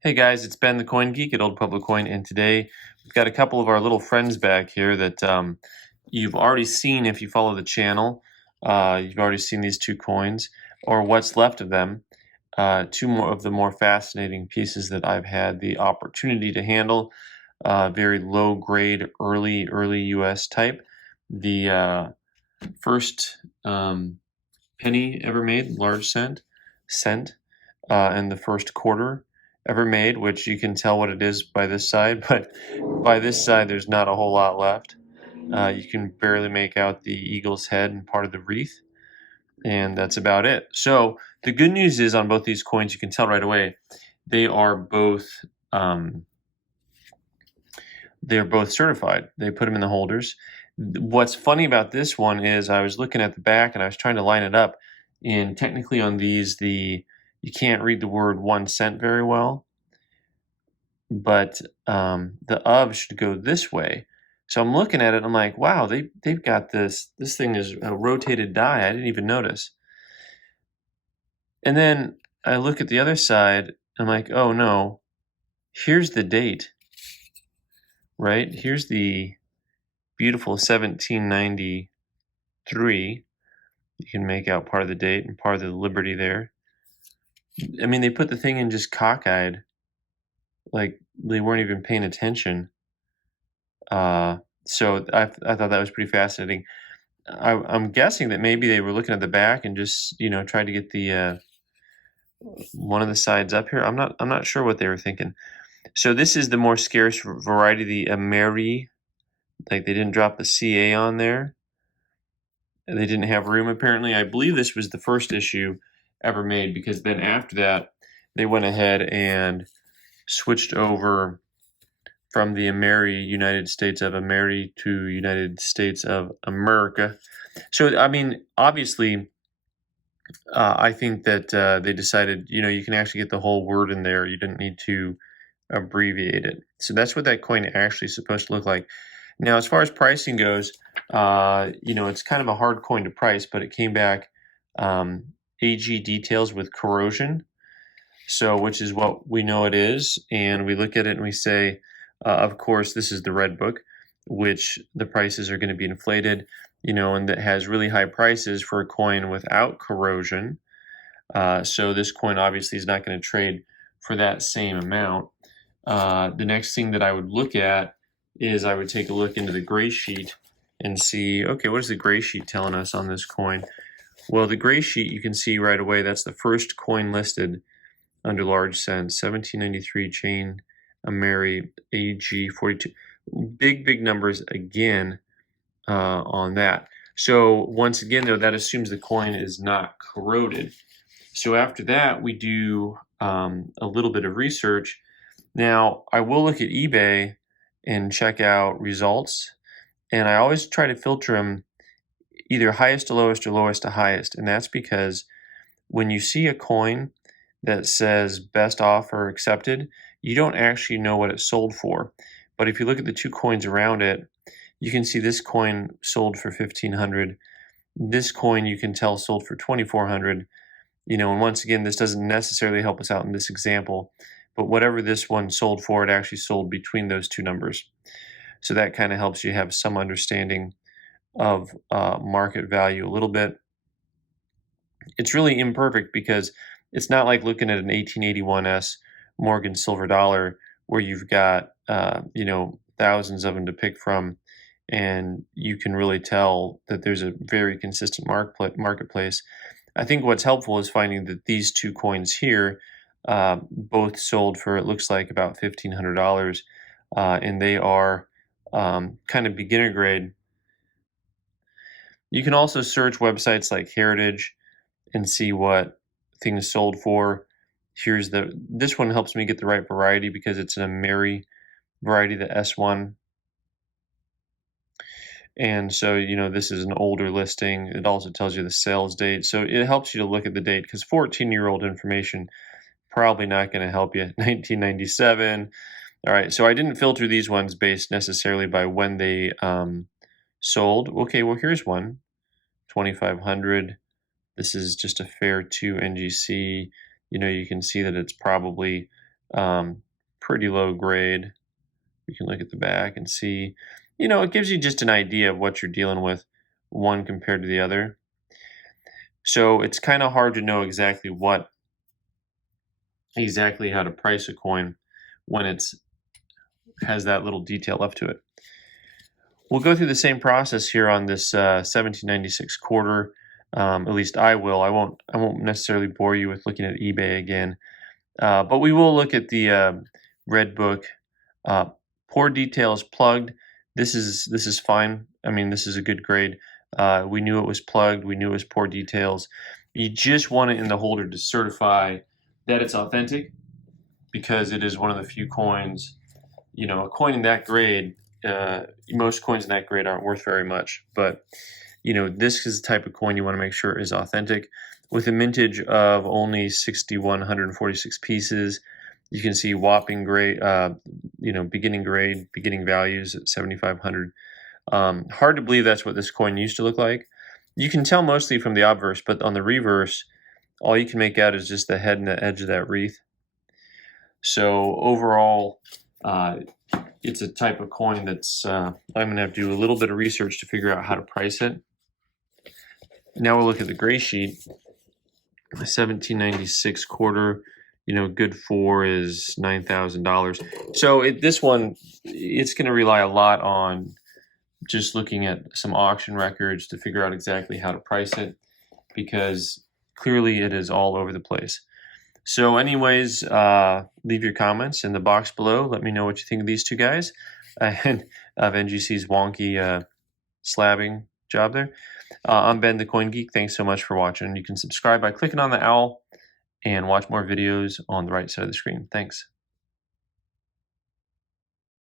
Hey guys, it's Ben the Coin Geek at Old Pueblo Coin, and today we've got a couple of our little friends back here that you've already seen if you follow the channel. You've already seen these two coins, or what's left of them. Two more of the more fascinating pieces that I've had the opportunity to handle. Very low grade, early US type. The first penny ever made, large cent, and the first quarter ever made, which you can tell what it is by this side, but by this side there's not a whole lot left. You can barely make out the eagle's head and part of the wreath, and that's about it. So the good news is on both these coins, you can tell right away, they are both they're both certified. They put them in the holders. What's funny about this one is I was looking at the back and I was trying to line it up, and technically on these you can't read the word 1 cent very well, but the of should go this way. So I'm looking at it, I'm like, wow, they've got this thing is a rotated die. I didn't even notice. And then I look at the other side, I'm like, oh no, here's the date, right? Here's the beautiful 1793. You can make out part of the date and part of the Liberty there. I mean, they put the thing in just cockeyed, like they weren't even paying attention. So I thought that was pretty fascinating. I'm guessing that maybe they were looking at the back and just tried to get the one of the sides up here. I'm not sure what they were thinking. So this is the more scarce variety, the Ameri. Like they didn't drop the CA on there. They didn't have room apparently. I believe this was the first issue ever made, because then after that they went ahead and switched over from the Ameri, United States of Ameri, to United States of America. So I mean, obviously, I think that they decided, you can actually get the whole word in there. You didn't need to abbreviate it. So that's what that coin actually is supposed to look like. Now, as far as pricing goes, it's kind of a hard coin to price, but it came back AG details with corrosion, so which is what we know it is, and we look at it and we say, of course, this is the red book, which the prices are going to be inflated, and that has really high prices for a coin without corrosion. So this coin obviously is not going to trade for that same amount. The next thing that I would look at is I would take a look into the gray sheet and see, okay, what is the gray sheet telling us on this coin? Well, the gray sheet, you can see right away, that's the first coin listed under large cent, 1793 chain Ameri AG 42. Big numbers again on that. So once again, though, that assumes the coin is not corroded. So after that, we do a little bit of research. Now, I will look at eBay and check out results, and I always try to filter them either highest to lowest or lowest to highest, and that's because when you see a coin that says best offer accepted, you don't actually know what it sold for. But if you look at the two coins around it, you can see this coin sold for $1,500. This coin you can tell sold for $2,400. And once again, this doesn't necessarily help us out in this example, but whatever this one sold for, it actually sold between those two numbers. So that kind of helps you have some understanding of market value a little bit. It's really imperfect because it's not like looking at an 1881s Morgan silver dollar where you've got thousands of them to pick from, and you can really tell that there's a very consistent marketplace. I think what's helpful is finding that these two coins here both sold for, it looks like, about $1,500, and they are kind of beginner grade. You can also search websites like Heritage and see what things sold for. This one helps me get the right variety because it's an Ameri variety, the S1. And so, this is an older listing. It also tells you the sales date. So it helps you to look at the date, because 14-year-old information probably not going to help you. 1997. All right, so I didn't filter these ones based necessarily by when they sold. Okay, well, here's one, 2500. This is just a fair 2 NGC. You can see that it's probably Pretty low grade. You can look at the back and see, it gives you just an idea of what you're dealing with, one compared to the other. So it's kind of hard to know exactly how to price a coin when it's has that little detail left to it. We'll go through the same process here on this 1796 quarter. At least I will. I won't necessarily bore you with looking at eBay again, but we will look at the red book. Poor details plugged. This is fine. I mean, this is a good grade. We knew it was plugged. We knew it was poor details. You just want it in the holder to certify that it's authentic, because it is one of the few coins. A coin in that grade. Most coins in that grade aren't worth very much, but this is the type of coin you want to make sure is authentic. With a mintage of only 6,146 pieces, you can see whopping grade, beginning values at 7,500. Hard to believe that's what this coin used to look like. You can tell mostly from the obverse, but on the reverse, all you can make out is just the head and the edge of that wreath. So overall, it's a type of coin that's I'm going to have to do a little bit of research to figure out how to price it. Now we'll look at the gray sheet. 1796 quarter, good for is $9,000. So this one, it's going to rely a lot on just looking at some auction records to figure out exactly how to price it, because clearly it is all over the place. So anyways, leave your comments in the box below. Let me know what you think of these two guys and of NGC's wonky slabbing job there. I'm Ben, the Coin Geek. Thanks so much for watching. You can subscribe by clicking on the owl and watch more videos on the right side of the screen. Thanks.